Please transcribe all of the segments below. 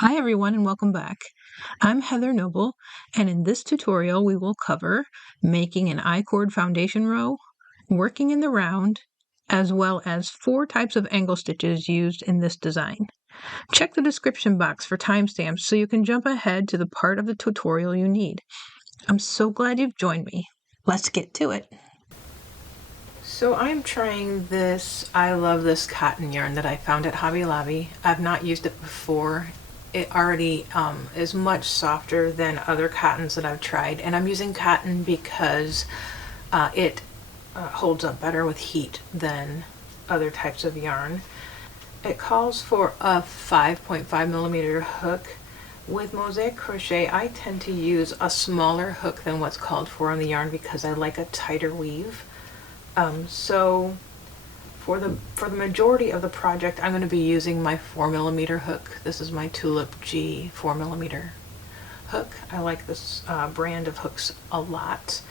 Hi everyone and welcome back. I'm Heather Noble, and in this tutorial we will cover making an I-cord foundation row, working in the round, as well as 4 types of angle stitches used in this design. Check the description box for timestamps so you can jump ahead to the part of the tutorial you need. I'm so glad you've joined me. Let's get to it. So I'm trying this I Love This cotton yarn that I found at Hobby Lobby. I've not used it before. It already is much softer than other cottons that I've tried, and I'm using cotton because it holds up better with heat than other types of yarn. It calls for a 5.5 millimeter hook. With mosaic crochet, I tend to use a smaller hook than what's called for on the yarn because I like a tighter weave. So for the majority of the project, I'm going to be using my 4mm hook. This is my Tulip G 4mm hook. I like this brand of hooks a lot.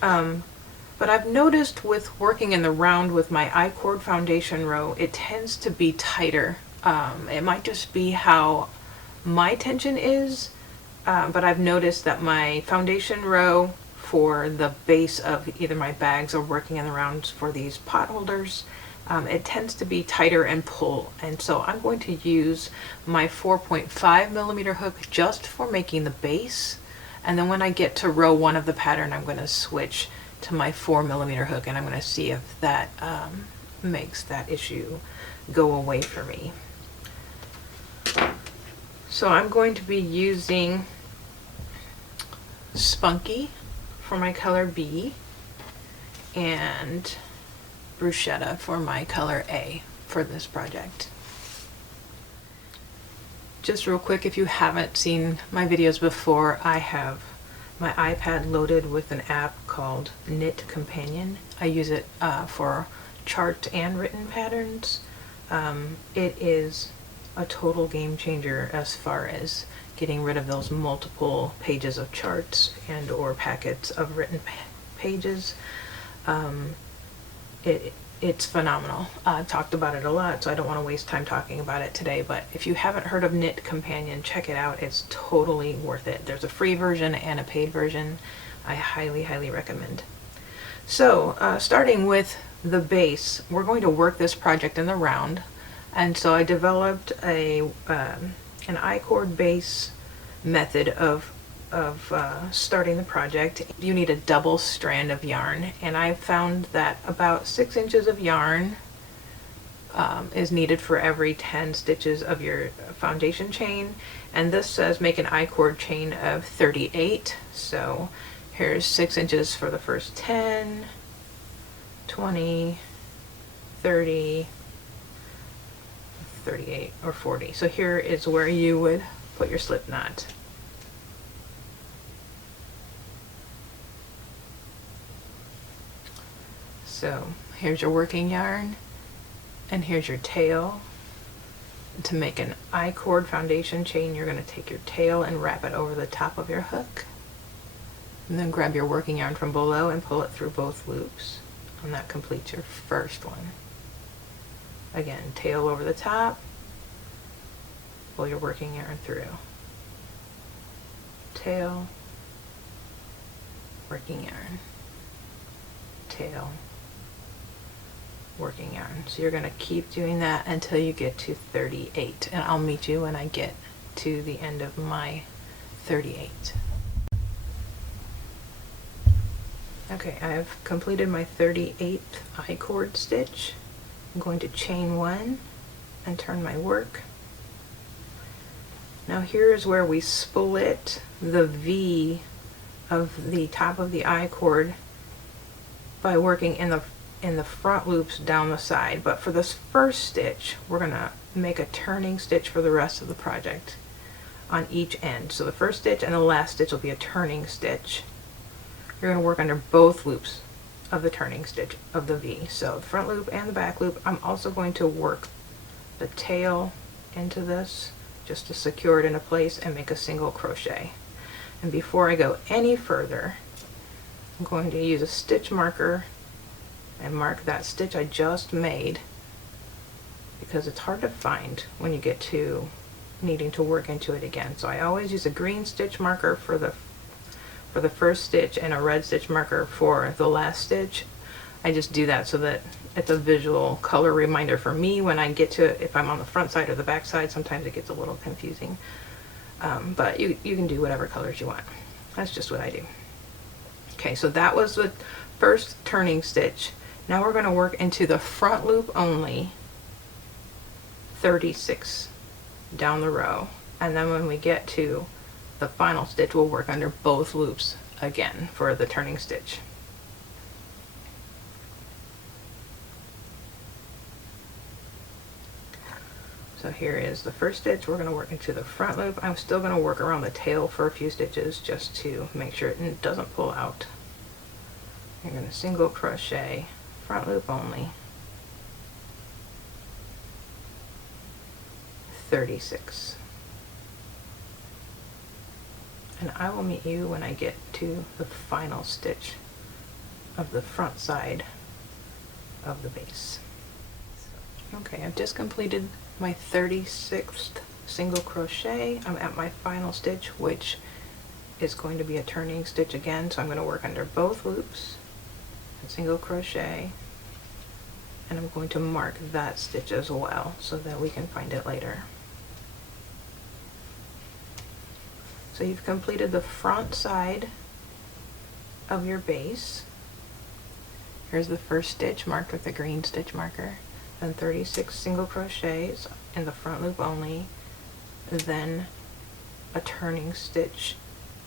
But I've noticed with working in the round with my I-cord foundation row, it tends to be tighter. It might just be how my tension is, but I've noticed that my foundation row for the base of either my bags or working in the rounds for these pot holders, it tends to be tighter and pull, and so I'm going to use my 4.5 millimeter hook just for making the base, and then when I get to row 1 of the pattern, I'm going to switch to my 4mm hook, and I'm going to see if that makes that issue go away for me. So I'm going to be using Spunky for my color B and Bruschetta for my color A for this project. Just real quick, if you haven't seen my videos before, I have my iPad loaded with an app called Knit Companion. I use it for chart and written patterns. It is a total game changer as far as getting rid of those multiple pages of charts and or packets of written pages. It's phenomenal. I've talked about it a lot, so I don't want to waste time talking about it today, but if you haven't heard of Knit Companion, check it out. It's totally worth it. There's a free version and a paid version. I highly recommend. So starting with the base, we're going to work this project in the round, and so I developed an I-cord base method of starting the project. You need a double strand of yarn, and I found that about 6 inches of yarn is needed for every 10 stitches of your foundation chain, and this says make an I-cord chain of 38, so here's 6 inches for the first 10, 20, 30, 38, or 40. So here is where you would put your slip knot. So here's your working yarn, and here's your tail. To make an I-cord foundation chain, you're going to take your tail and wrap it over the top of your hook, and then grab your working yarn from below and pull it through both loops, and that completes your first one. Again, tail over the top, pull your working yarn through, tail, working yarn, tail, working yarn. So you're going to keep doing that until you get to 38, and I'll meet you when I get to the end of my 38. Okay, I've completed my 38th I-cord stitch. I'm going to chain 1 and turn my work. Now here is where we split the V of the top of the I-cord by working in the front loops down the side, but for this first stitch we're going to make a turning stitch for the rest of the project on each end. So the first stitch and the last stitch will be a turning stitch. You're going to work under both loops of the turning stitch of the V, so the front loop and the back loop. I'm also going to work the tail into this just to secure it into place and make a single crochet. And before I go any further, I'm going to use a stitch marker and mark that stitch I just made, because it's hard to find when you get to needing to work into it again. So I always use a green stitch marker for the first stitch and a red stitch marker for the last stitch. I just do that so that it's a visual color reminder for me when I get to it. If I'm on the front side or the back side, sometimes it gets a little confusing. But you can do whatever colors you want. That's just what I do. Okay, so that was the first turning stitch. Now we're going to work into the front loop only, 36 down the row, and then when we get to the final stitch we'll work under both loops again for the turning stitch. So here is the first stitch. We're going to work into the front loop. I'm still going to work around the tail for a few stitches just to make sure it doesn't pull out. You're going to single crochet, front loop only, 36. And I will meet you when I get to the final stitch of the front side of the base. Okay, I've just completed my 36th single crochet. I'm at my final stitch, which is going to be a turning stitch again, so I'm going to work under both loops and single crochet, and I'm going to mark that stitch as well so that we can find it later. So you've completed the front side of your base. Here's the first stitch marked with a green stitch marker, then 36 single crochets in the front loop only, then a turning stitch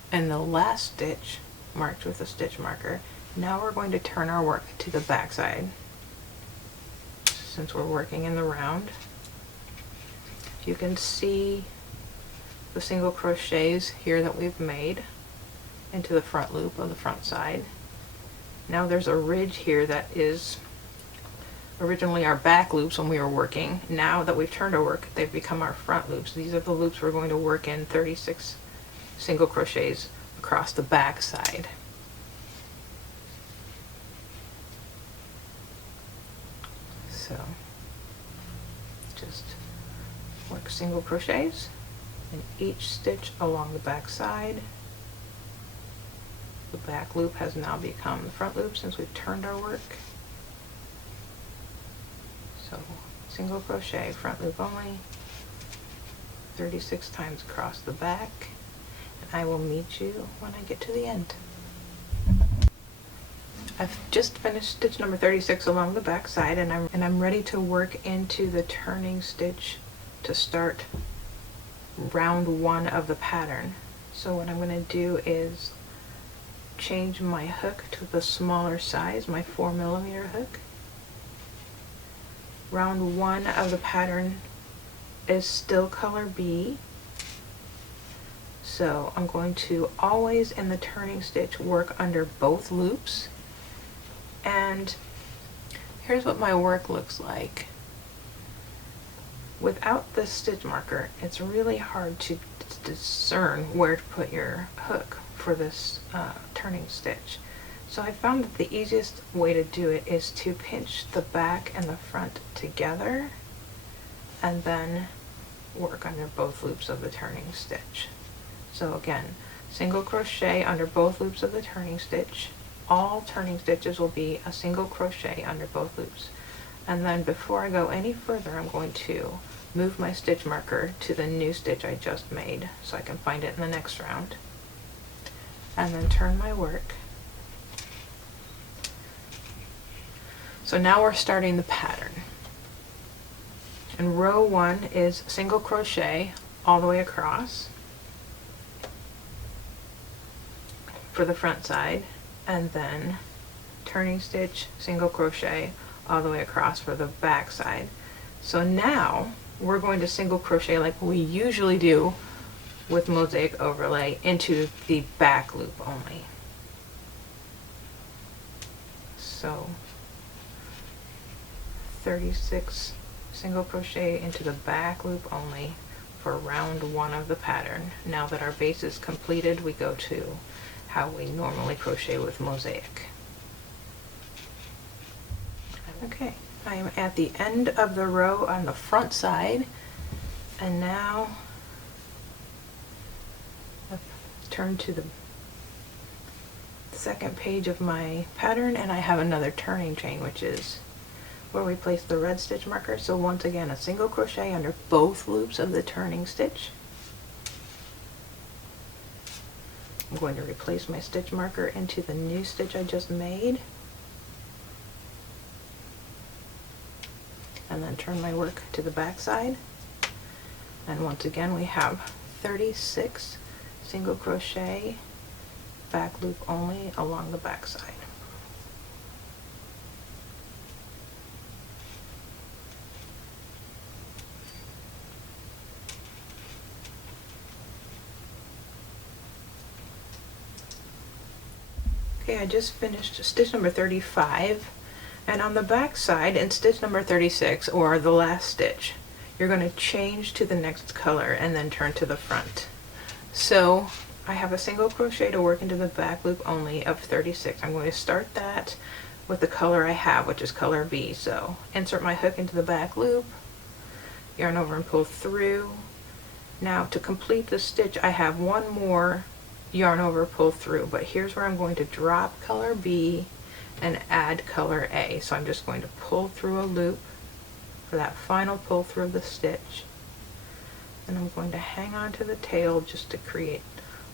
and the last stitch marked with a stitch marker. Now we're going to turn our work to the back side. Since we're working in the round, you can see the single crochets here that we've made into the front loop of the front side. Now there's a ridge here that is originally our back loops when we were working. Now that we've turned our work, they've become our front loops. These are the loops we're going to work in 36 single crochets across the back side. So just work single crochets in each stitch along the back side. The back loop has now become the front loop since we've turned our work. So single crochet, front loop only, 36 times across the back, and I will meet you when I get to the end. I've just finished stitch number 36 along the back side, and I'm ready to work into the turning stitch to start round 1 of the pattern. So what I'm going to do is change my hook to the smaller size, my 4mm hook. Round 1 of the pattern is still color B, so I'm going to always in the turning stitch work under both loops. And here's what my work looks like. Without this stitch marker, it's really hard to discern where to put your hook for this turning stitch. So I found that the easiest way to do it is to pinch the back and the front together and then work under both loops of the turning stitch. So again, single crochet under both loops of the turning stitch. All turning stitches will be a single crochet under both loops. And then before I go any further, I'm going to move my stitch marker to the new stitch I just made so I can find it in the next round. And then turn my work. So now we're starting the pattern. And row 1 is single crochet all the way across for the front side, and then turning stitch, single crochet all the way across for the back side. So now we're going to single crochet like we usually do with mosaic overlay into the back loop only. So 36 single crochet into the back loop only for round 1 of the pattern. Now that our base is completed, we go to how we normally crochet with mosaic. Okay, I am at the end of the row on the front side, and now I've turned to the second page of my pattern, and I have another turning chain, which is where we place the red stitch marker. So once again, a single crochet under both loops of the turning stitch. I'm going to replace my stitch marker into the new stitch I just made, and then turn my work to the back side. And once again, we have 36 single crochet back loop only along the back side. Okay, I just finished stitch number 35, and on the back side in stitch number 36, or the last stitch, you're going to change to the next color and then turn to the front. So I have a single crochet to work into the back loop only of 36. I'm going to start that with the color I have, which is color B. So insert my hook into the back loop, yarn over and pull through. Now to complete the stitch, I have one more yarn over, pull through, but here's where I'm going to drop color B and add color A. So I'm just going to pull through a loop for that final pull through of the stitch, and I'm going to hang on to the tail just to create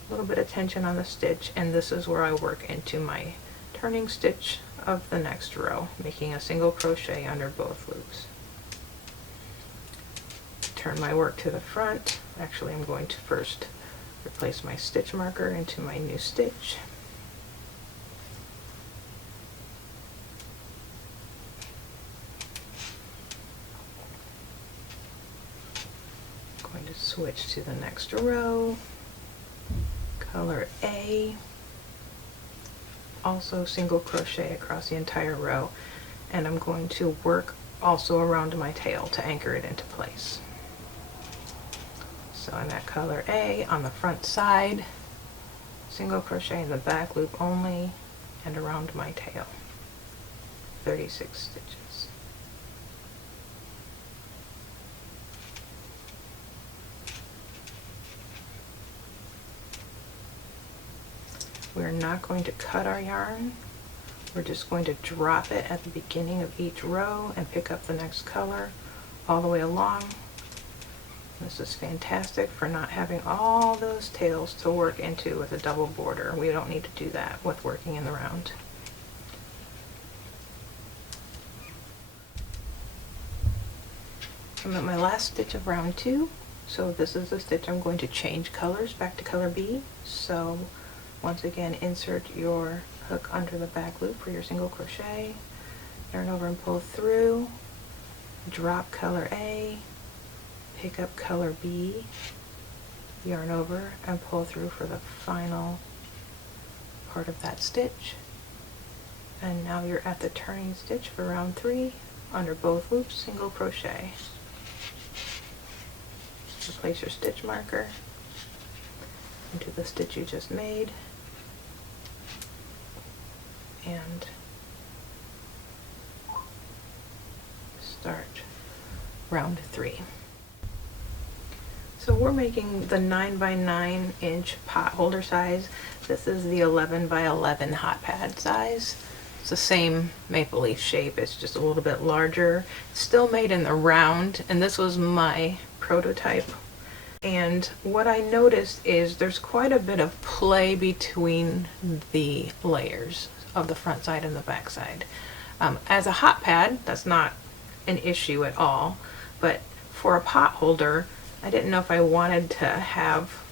a little bit of tension on the stitch, and this is where I work into my turning stitch of the next row, making a single crochet under both loops. Turn my work to the front. Actually, I'm going to first replace my stitch marker into my new stitch. I'm going to switch to the next row, color A, also single crochet across the entire row, and I'm going to work also around my tail to anchor it into place. So I'm at color A on the front side, single crochet in the back loop only, and around my tail, 36 stitches. We're not going to cut our yarn. We're just going to drop it at the beginning of each row and pick up the next color all the way along. This is fantastic for not having all those tails to work into with a double border. We don't need to do that with working in the round. I'm at my last stitch of round 2, so this is the stitch I'm going to change colors back to color B. So once again, insert your hook under the back loop for your single crochet, yarn over and pull through, drop color A, pick up color B, yarn over and pull through for the final part of that stitch. And now you're at the turning stitch for round 3 under both loops, single crochet. Replace your stitch marker into the stitch you just made, and start round 3. So we're making the 9 by 9 inch pot holder size. This is the 11 by 11 hot pad size. It's the same maple leaf shape, it's just a little bit larger. Still made in the round, and this was my prototype. And what I noticed is there's quite a bit of play between the layers of the front side and the back side. As a hot pad, that's not an issue at all, but for a pot holder, I didn't know if I wanted to have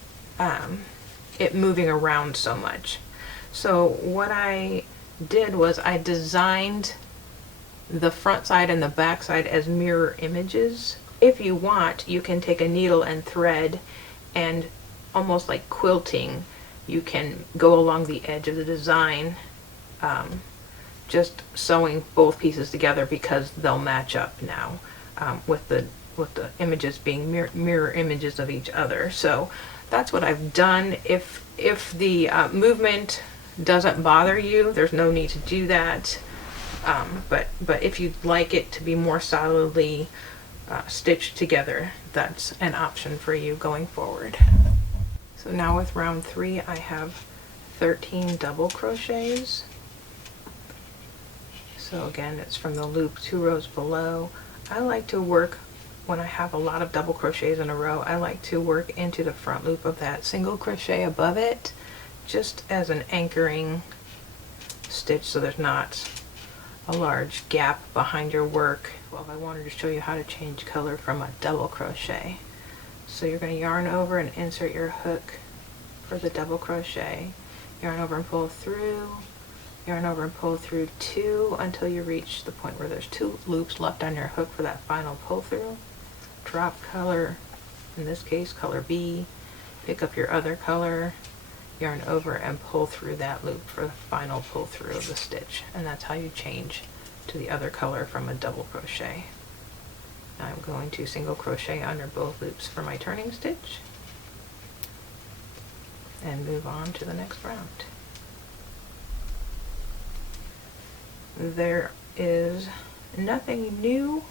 it moving around so much. So what I did was I designed the front side and the back side as mirror images. If you want, you can take a needle and thread, and almost like quilting, you can go along the edge of the design, just sewing both pieces together because they'll match up now with the images being mirror images of each other. So that's what I've done. If the movement doesn't bother you, there's no need to do that. But if you'd like it to be more solidly stitched together, that's an option for you going forward. So now with round 3 I have 13 double crochets. So again, it's from the loop 2 rows below. I like to work, when I have a lot of double crochets in a row, I like to work into the front loop of that single crochet above it, just as an anchoring stitch so there's not a large gap behind your work. Well, I wanted to show you how to change color from a double crochet. So you're going to yarn over and insert your hook for the double crochet, yarn over and pull through, yarn over and pull through 2 until you reach the point where there's 2 loops left on your hook for that final pull through. Drop color, in this case color B, pick up your other color, yarn over and pull through that loop for the final pull through of the stitch, and that's how you change to the other color from a double crochet. Now I'm going to single crochet under both loops for my turning stitch and move on to the next round. There is nothing new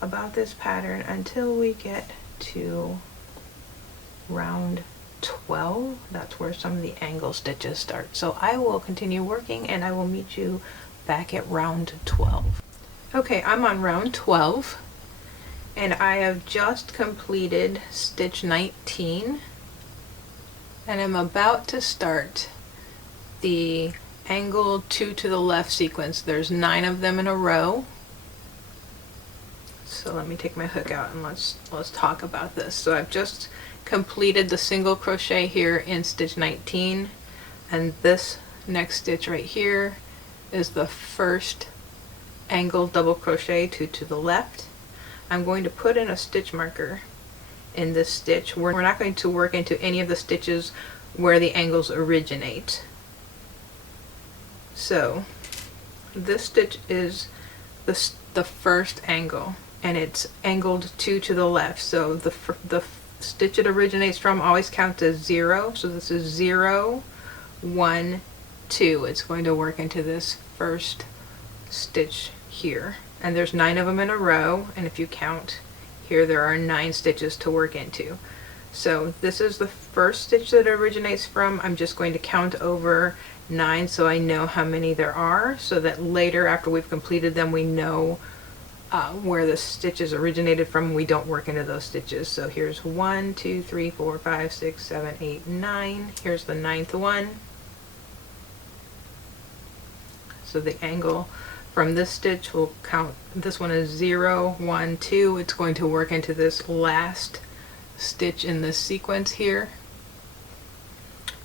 about this pattern until we get to round 12. That's where some of the angle stitches start. So I will continue working and I will meet you back at round 12. Okay, I'm on round 12 and I have just completed stitch 19 and I'm about to start the angle 2 to the left sequence. There's 9 of them in a row. So let me take my hook out and let's talk about this. So I've just completed the single crochet here in stitch 19, and this next stitch right here is the first angled double crochet 2 to the left. I'm going to put in a stitch marker in this stitch. We're not going to work into any of the stitches where the angles originate. So this stitch is the first angle, and it's angled 2 to the left. So the stitch it originates from always counts as 0. So this is 0, 1, 2. It's going to work into this first stitch here. And there's 9 of them in a row, and if you count here, there are 9 stitches to work into. So this is the first stitch that it originates from. I'm just going to count over 9 so I know how many there are, so that later after we've completed them we know where the stitches originated from. We don't work into those stitches. So here's 1, 2, 3, 4, 5, 6, 7, 8, 9. Here's the 9th one. So the angle from this stitch will count. This one is 0, 1, 2. It's going to work into this last stitch in this sequence here.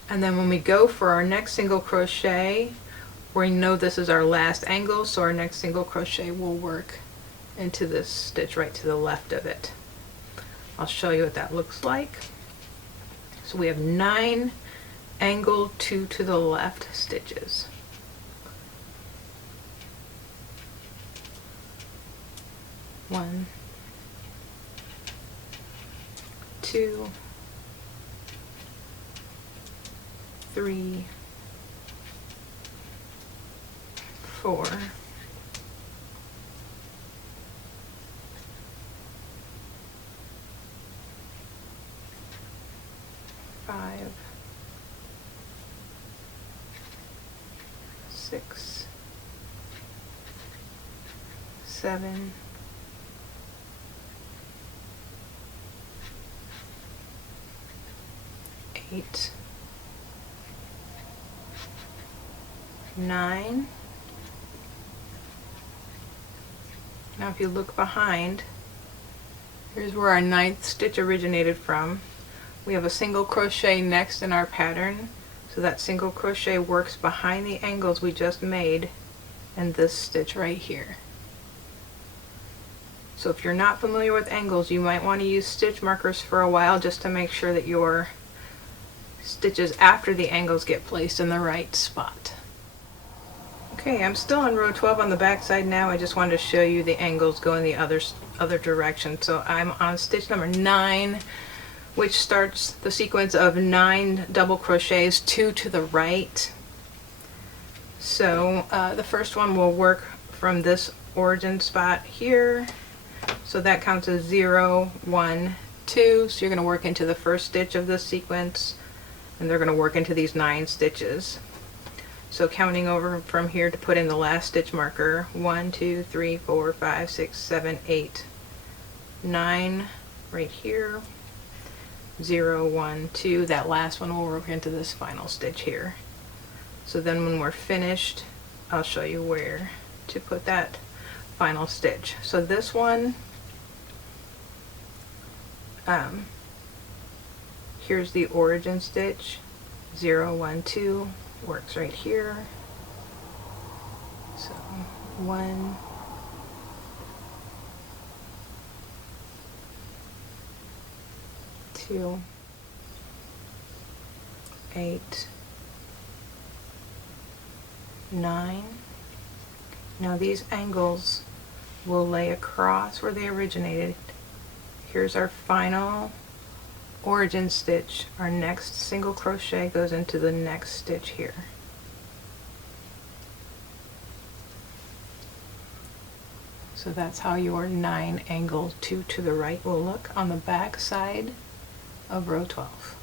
And then when we go for our next single crochet, we know this is our last angle, so our next single crochet will work into this stitch right to the left of it. I'll show you what that looks like. So we have 9 angled 2 to the left stitches. One, 2, 3, 4, 5, 6, 7, 8, 9. Now if you look behind, here's where our 9th stitch originated from. We have a single crochet next in our pattern, so that single crochet works behind the angles we just made in this stitch right here. So if you're not familiar with angles, you might want to use stitch markers for a while just to make sure that your stitches after the angles get placed in the right spot. Okay, I'm still on row 12 on the back side now. I just wanted to show you the angles going the other direction. So I'm on stitch number 9, which starts the sequence of 9 double crochets, 2 to the right. So the first one will work from this origin spot here. So that counts as 0, 1, 2. So you're going to work into the first stitch of this sequence and they're going to work into these 9 stitches. So counting over from here to put in the last stitch marker, 1, 2, 3, 4, 5, 6, 7, 8, 9 right here, 0, 1, 2, that last one will work into this final stitch here. So then when we're finished, I'll show you where to put that final stitch. So this one, here's the origin stitch, 0, 1, 2, works right here. So 1, 2, 8, 9. Now these angles will lay across where they originated. Here's our final origin stitch. Our next single crochet goes into the next stitch here. So that's how your 9 angle 2 to the right will look on the back side of row 12.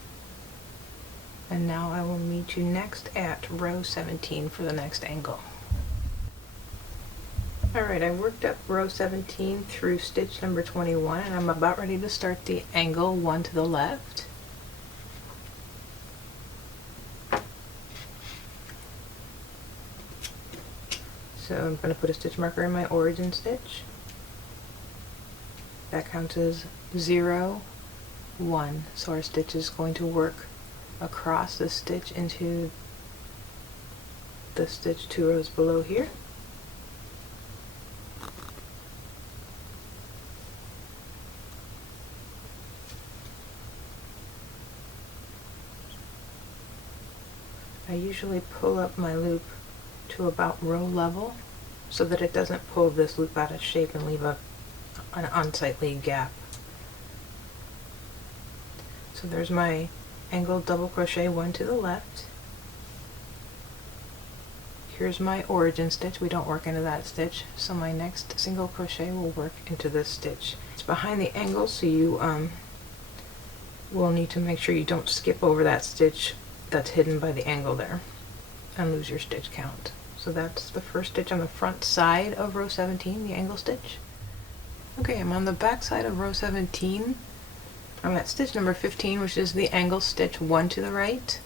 And now I will meet you next at row 17 for the next angle. Alright, I worked up row 17 through stitch number 21, and I'm about ready to start the angle 1 to the left. So I'm going to put a stitch marker in my origin stitch. That counts as 0, 1. So our stitch is going to work across the stitch into the stitch 2 rows below here. I usually pull up my loop to about row level so that it doesn't pull this loop out of shape and leave an unsightly gap. So there's my angled double crochet 1 to the left. Here's my origin stitch. We don't work into that stitch, so my next single crochet will work into this stitch. It's behind the angle, so you will need to make sure you don't skip over that stitch that's hidden by the angle there and lose your stitch count. So that's the first stitch on the front side of row 17, the angle stitch. Okay, I'm on the back side of row 17. I'm at stitch number 15, which is the angle stitch 1 to the right.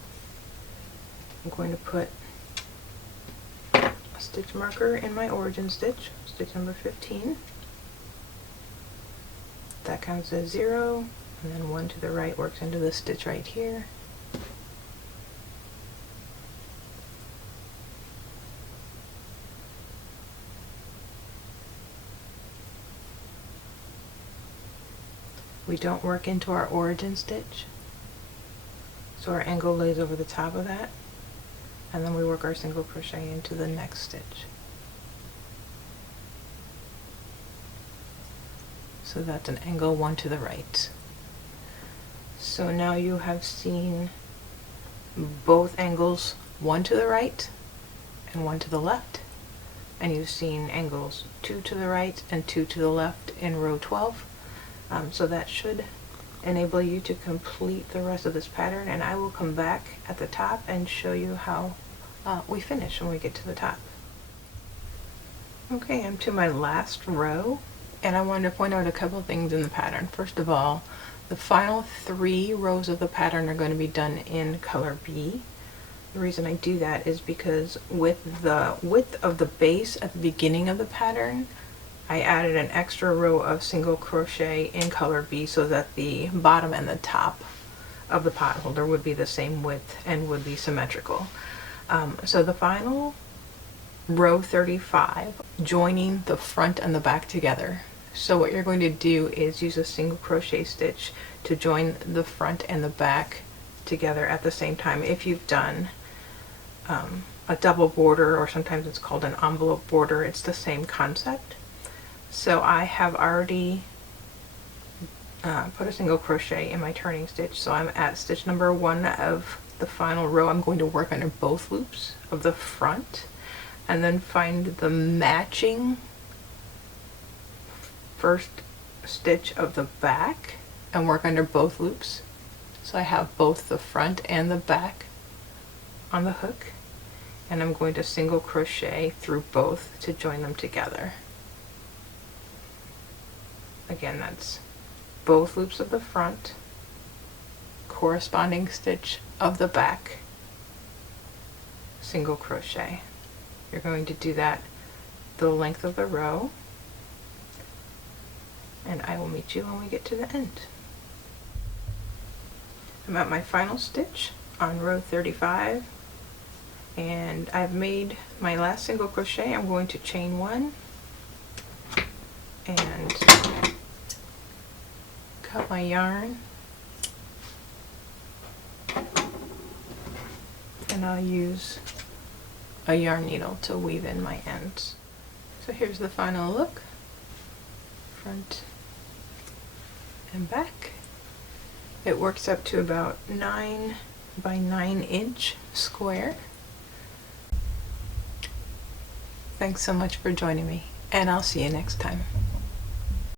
I'm going to put a stitch marker in my origin stitch, stitch number 15. That counts as 0, and then 1 to the right works into this stitch right here. We don't work into our origin stitch, so our angle lays over the top of that, and then we work our single crochet into the next stitch. So that's an angle 1 to the right. So now you have seen both angles 1 to the right and 1 to the left, and you've seen angles 2 to the right and 2 to the left in row 12. So that should enable you to complete the rest of this pattern, and I will come back at the top and show you how we finish when we get to the top. Okay, I'm to my last row, and I wanted to point out a couple things in the pattern. First of all, the final 3 rows of the pattern are going to be done in color B. The reason I do that is because with the width of the base at the beginning of the pattern, I added an extra row of single crochet in color B so that the bottom and the top of the potholder would be the same width and would be symmetrical. So the final row 35, joining the front and the back together. So what you're going to do is use a single crochet stitch to join the front and the back together at the same time. If you've done a double border, or sometimes it's called an envelope border, it's the same concept. So I have already put a single crochet in my turning stitch, so I'm at stitch number 1 of the final row. I'm going to work under both loops of the front and then find the matching first stitch of the back and work under both loops. So I have both the front and the back on the hook, and I'm going to single crochet through both to join them together. Again, that's both loops of the front, corresponding stitch of the back, single crochet. You're going to do that the length of the row, and I will meet you when we get to the end. I'm at my final stitch on row 35, and I've made my last single crochet. I'm going to chain one and cut my yarn, and I'll use a yarn needle to weave in my ends. So here's the final look, front and back. It works up to about 9 by 9 inch square. Thanks so much for joining me, and I'll see you next time.